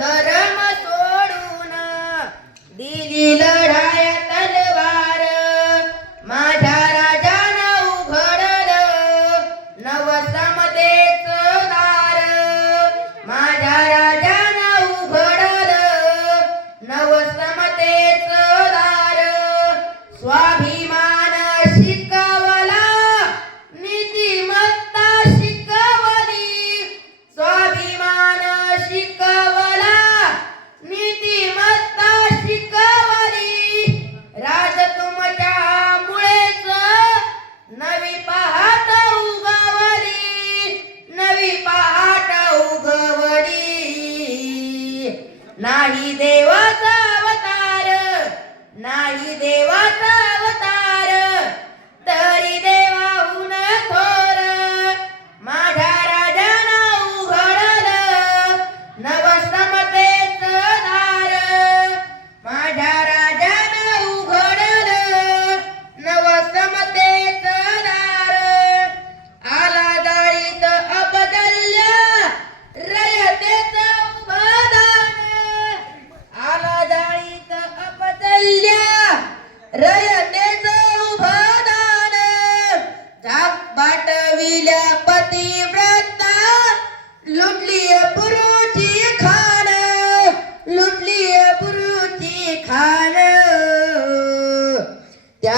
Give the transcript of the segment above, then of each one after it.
धर्म सोडून दिलीला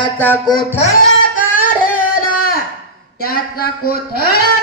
त्याचा कोथळा काढला त्याचा कोथळा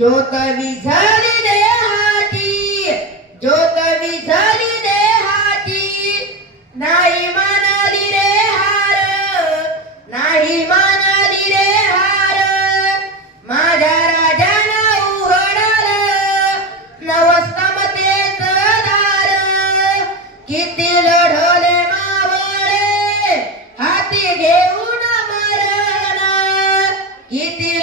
ज्योत विझली देहाती ज्योत विझली देहाती नाही मानली रे हार नाही मानली रे हार माझ्या राजानं उघडल नवस्तमतेच दार. किती लढवले मावळे हाती घेऊन मरण. किती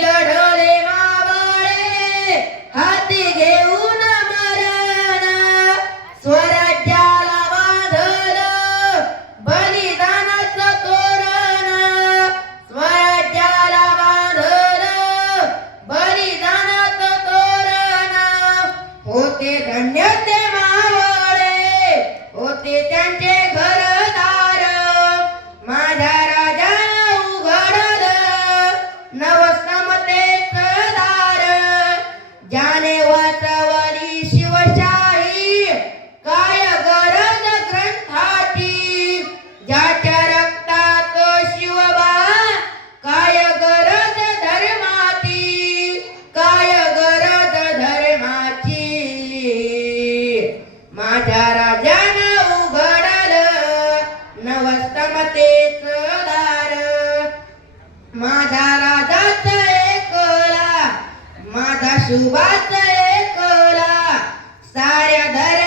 शुभाच एकला साऱ्या धर